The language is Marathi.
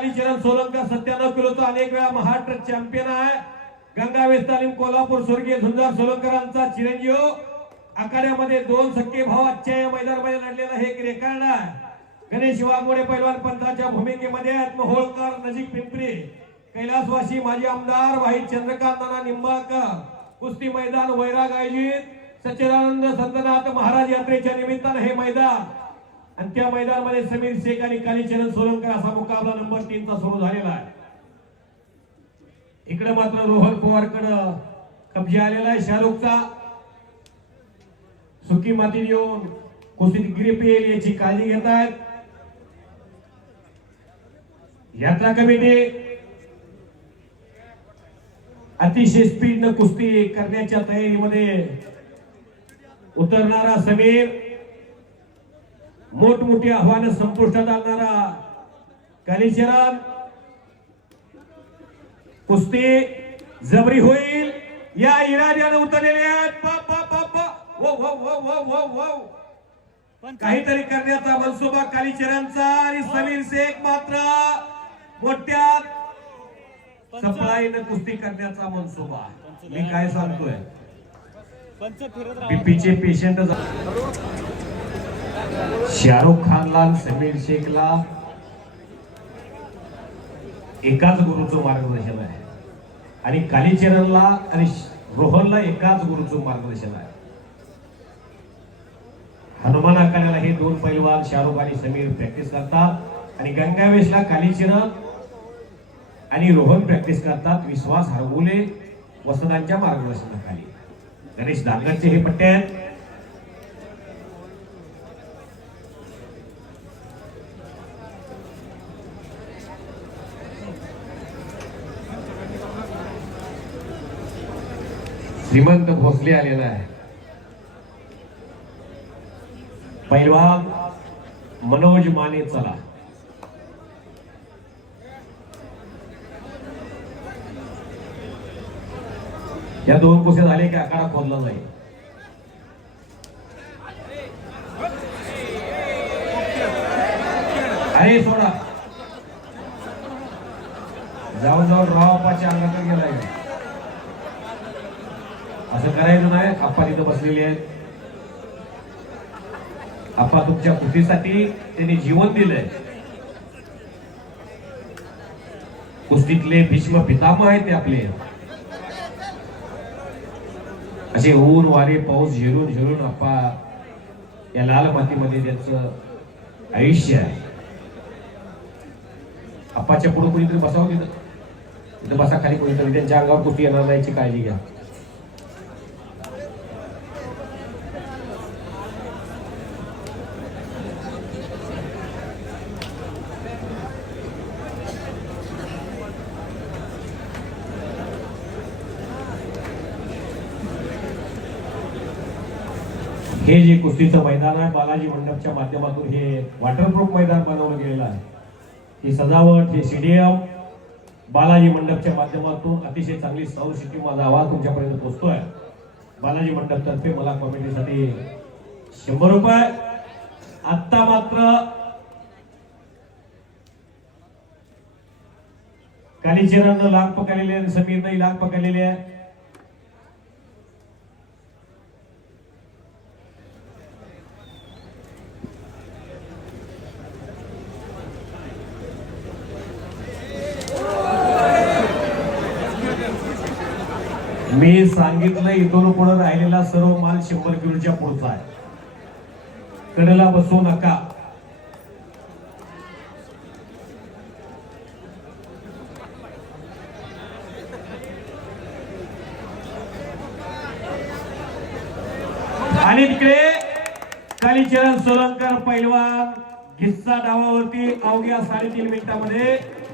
कालीचरण सोलंकर सत्त्याण्णव किलोचा अनेक वेळा महाराष्ट्र चॅम्पियन आहे. गंगावेश तालीम कोल्हापूर स्वर्गीय झुंजार सोलंकरांचा चिरंजीव. आखाड्यामध्ये दोन सख्खे भाव आजच्या या मैदानामध्ये लढलेला हे एक रेकॉर्ड आहे. गणेश वाघमोडे पैलवान पंथाच्या भूमिकेमध्ये आहेत मोहोळकर नजीक पिंपरी. कैलासवासी माजी आमदार वाहिद चंद्रकांत नाना निंबाळकर. कुस्ती मैदान वैराग आयोजित. सच्चिदानंद संतनाथ महाराज यात्रेच्या निमित्तानं हे मैदान आणि त्या मैदानामध्ये समीर शेख आणि कालीचरण सोलंकर असा मुकाबला नंबर तीनचा सुरू झालेला आहे. इकडे मात्र रोहन पवारकडं कब्जे आलेला आहे शाहरुखचा. सुकी माती येऊन कुस्तीत ग्रीप येईल याची काळजी घेत आहेत यात्रा कमिटी अतिशय स्पीडनं कुस्ती करण्याच्या तयारीमध्ये उतरणारा समीर. मोठमोठी आव्हानं संपुष्टात आणणारा कालीचरण. कुस्ती जबरी होईल. या इराद्याने उतरलेले आहेत. काहीतरी करण्याचा मनसुबा कालीचरणचा आणि समीर शेख मात्र मोठ्या सप्लाईनं कुस्ती करण्याचा मनसुबा मी काय सांगतोय? बीपीचे पेशंट शाहरुख खानला समीर शेखला एकाच गुरुचं मार्गदर्शन आहे. आणि कालीचरणला आणि रोहनला एकाच गुरुचं मार्गदर्शन आहे. हनुमान आखाड्याला हे दोन पैलवान शाहरुख आणि समीर प्रॅक्टिस करतात. आणि गंगावेशला कालीचरण आणि रोहन प्रॅक्टिस करतात. विश्वास हरवले वसंतांच्या मार्गदर्शनाखाली. गणेश दांगरचे हे पट्टे आहेत. श्रीमंत भोसले आलेला आहे. पैलवान मनोज माने चला. या दोन कोसे झाले की आकडा खोदला जाईल अरे सोडा. जाऊन जाऊन रावापाच्या अंगात गेलाय. असं करायचं नाही. आप्पा तिथं बसलेले आहेत. आप्पा तुमच्या कुस्तीसाठी त्यांनी जीवन दिलंय. कुस्तीतले भीष्म पितामह आहेत ते आपले. असे ऊन वारे पाऊस झिरून झिरून आप्पा या लाल मातीमध्ये त्यांचं आयुष्य आहे. आप्पाच्या पुढे कोणीतरी बसावं तिथं? तिथं बसा खाली कोणीतरी. त्यांच्या अंगावर कुस्ती येणार नाही याची काळजी घ्या. हे जे कुस्तीचं मैदान आहे बालाजी मंडपच्या माध्यमातून हे वॉटरप्रूफ मैदान बनवलं गेलेलं आहे. ही सजावट हे स्टेडियम बालाजी मंडपच्या माध्यमातून अतिशय चांगली साऊंड माझा आवाज तुमच्यापर्यंत पोहोचतोय बालाजी मंडपतर्फे मला कॉमेडीसाठी शंभर रुपये. आत्ता मात्र कालीचरणनं लाग पकडलेले आहे समीरनंही लाग पकडलेले आहे मी सांगितलं इथून पुढे राहिलेला सर्व माल शंभर किलोच्या पुढचा आहे. कडेला बसू नका. आणि तिकडे कालीचरण सोलंकर पैलवान घिस्सा डावावरती अवघ्या साडेतीन मिनिटामध्ये